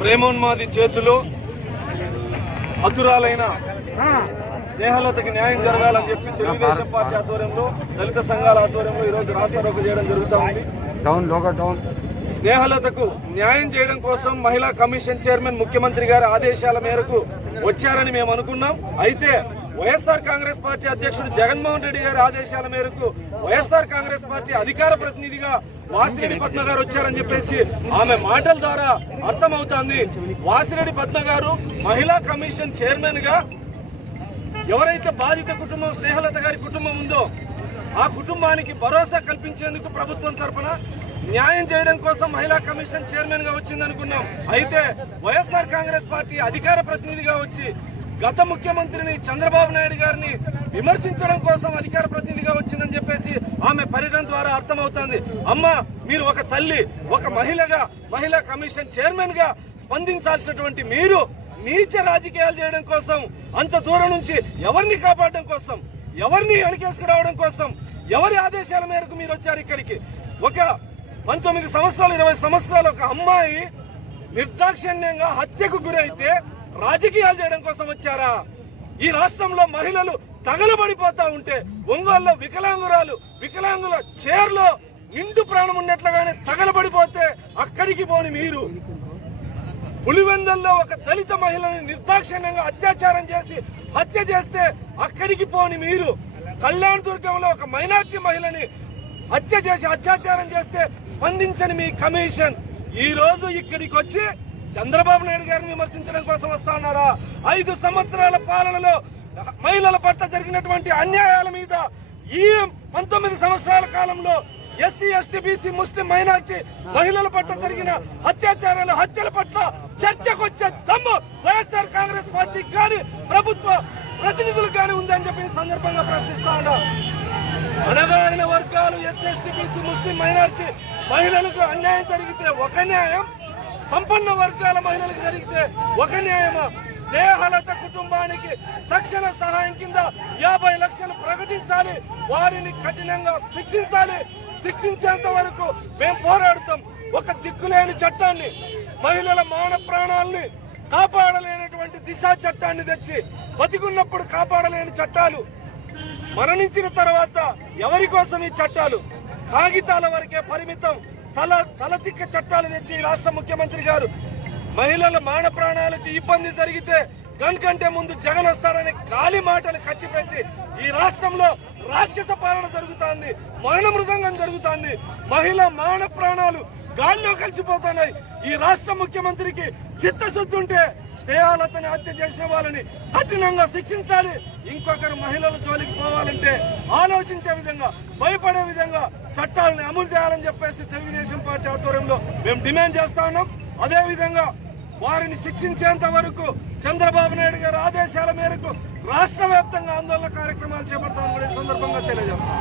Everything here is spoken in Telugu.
ప్రేమోన్మాది చేతిలో అతురాలైన స్నేహలతకి న్యాయం జరగాలని చెప్పి తెలుగుదేశం పార్టీ ఆధ్వర్యంలో దళిత సంఘాల ఆధ్వర్యంలో ఈ రోజు రాస్తారోకో చేయడం జరుగుతా ఉంది. డౌన్ లోగో డౌన్ స్నేహలతకు న్యాయం చేయడం కోసం మహిళా కమిషన్ చైర్మన్ ముఖ్యమంత్రి గారి ఆదేశాల మేరకు వచ్చారని మేము అనుకున్నాం. అయితే వైఎస్ఆర్ కాంగ్రెస్ పార్టీ అధ్యక్షుడు జగన్మోహన్ రెడ్డి గారి ఆదేశాల మేరకు వైఎస్ఆర్ కాంగ్రెస్ పార్టీ అధికార ప్రతినిధిగా వాసిరెడ్డి పద్మ గారు వచ్చారని చెప్పేసి ఆమె మాటల ద్వారా అర్థమవుతోంది. వాసిరెడ్డి పద్మ గారు మహిళా కమిషన్ చైర్మన్గా ఎవరైతే బాధిత కుటుంబం స్నేహలత గారి కుటుంబం ఉందో ఆ కుటుంబానికి భరోసా కల్పించేందుకు ప్రభుత్వం తరఫున న్యాయం చేయడం కోసం మహిళా కమిషన్ చైర్మన్గా వచ్చింది అనుకున్నాం. అయితే వైఎస్ఆర్ కాంగ్రెస్ పార్టీ అధికార ప్రతినిధిగా వచ్చి గత ముఖ్యమంత్రిని చంద్రబాబు నాయుడు గారిని విమర్శించడం కోసం అధికార ప్రతినిధిగా వచ్చిందని చెప్పేసి ఆమె పర్యటన ద్వారా అర్థమవుతోంది. అమ్మ మీరు ఒక తల్లి ఒక మహిళగా మహిళా కమిషన్ చైర్మన్గా స్పందించాల్సినటువంటి మీరు నీచ రాజకీయాలు చేయడం కోసం అంత దూరం నుంచి ఎవరిని కాపాడడం కోసం ఎవరిని అణికేసుకురావడం కోసం ఎవరి ఆదేశాల మేరకు మీరు వచ్చారు ఇక్కడికి? ఒక పంతొమ్మిది సంవత్సరాలు ఇరవై సంవత్సరాలు ఒక అమ్మాయి నిర్దాక్షిణ్యంగా హత్యకు గురైతే రాజకీయాలు చేయడం కోసం వచ్చారా? ఈ రాష్ట్రంలో మహిళలు తగలబడిపోతా ఉంటే ఒంగోలులో వికలాంగురాలు వికలాంగుల చైర్లో నిండు ప్రాణం ఉన్నట్లుగానే తగలబడిపోతే అక్కడికి పోని మీరు. పులివెందల్లో ఒక దళిత మహిళని నిర్దాక్షిణ్యంగా అత్యాచారం చేసి హత్య చేస్తే అక్కడికి పోని మీరు. కళ్యాణ దుర్గంలో ఒక మైనార్టీ మహిళని హత్య చేసి అత్యాచారం చేస్తే స్పందించని మీ కమిషన్ ఈ రోజు ఇక్కడికి వచ్చి చంద్రబాబు నాయుడు గారిని విమర్శించడం కోసం వస్తా ఉన్నారా? ఐదు సంవత్సరాల పాలనలో మహిళల పట్ల జరిగినటువంటి అన్యాయాల మీద ఈ పంతొమ్మిది సంవత్సరాల కాలంలో ఎస్సీ ఎస్టీ బీసీ ముస్లిం మైనార్టీ మహిళల పట్ల జరిగిన అత్యాచారాలు హత్యల పట్ల చర్చకు వచ్చే దమ్ము వైఎస్ఆర్ కాంగ్రెస్ పార్టీ కానీ ప్రభుత్వ ప్రతినిధులు కానీ ఉందని చెప్పి సందర్భంగా ప్రశ్నిస్తా ఉన్నా. అణగారిన వర్గాలు ఎస్సీ బీసీ ముస్లిం మైనార్టీ మహిళలకు అన్యాయం జరిగితే ఒక న్యాయం సంపన్న వర్గాల మహిళలకు జరిగితే ఒక న్యాయమా? స్నేహలత కుటుంబానికి తక్షణ సహాయం కింద యాభై లక్షలు ప్రకటించాలి. వారిని కఠినంగా శిక్షించాలి. శిక్షించేంత వరకు మేము పోరాడుతాం. ఒక దిక్కులేని చట్టాన్ని మహిళల మాన ప్రాణాలని కాపాడలేనటువంటి దిశా చట్టాన్ని తెచ్చి బతికున్నప్పుడు కాపాడలేని చట్టాలు మరణించిన తర్వాత ఎవరి కోసం ఈ చట్టాలు? కాగితాల వరకే పరిమితం తల తలతిక్క చట్టాలు తెచ్చి ఈ రాష్ట్ర ముఖ్యమంత్రి గారు మహిళల మాన ప్రాణాలకి ఇబ్బంది జరిగితే గన్ కంటే ముందు జగన్ వస్తాడని గాలి మాటలు కట్టిపెట్టి ఈ రాష్ట్రంలో రాక్షస పాలన జరుగుతోంది మరణ మృదంగం జరుగుతోంది. మహిళ మాన ప్రాణాలు గాల్లో కలిసిపోతున్నాయి. ఈ రాష్ట్ర ముఖ్యమంత్రికి చిత్తశుద్ధి ఉంటే స్నేహాలతని హత్య చేసిన వాళ్ళని కఠినంగా శిక్షించాలి. ఇంకొకరు మహిళల జోలికి పోవాలంటే ఆలోచించే విధంగా భయపడే విధంగా చట్టాలను అమలు చేయాలని చెప్పేసి తెలుగుదేశం పార్టీ ఆధ్వర్యంలో మేము డిమాండ్ చేస్తా ఉన్నాం. అదేవిధంగా వారిని శిక్షించేంత వరకు చంద్రబాబు నాయుడు గారి ఆదేశాల మేరకు రాష్ట్ర వ్యాప్తంగా ఆందోళన కార్యక్రమాలు చేపడతామని కూడా ఈ సందర్భంగా తెలియజేస్తాం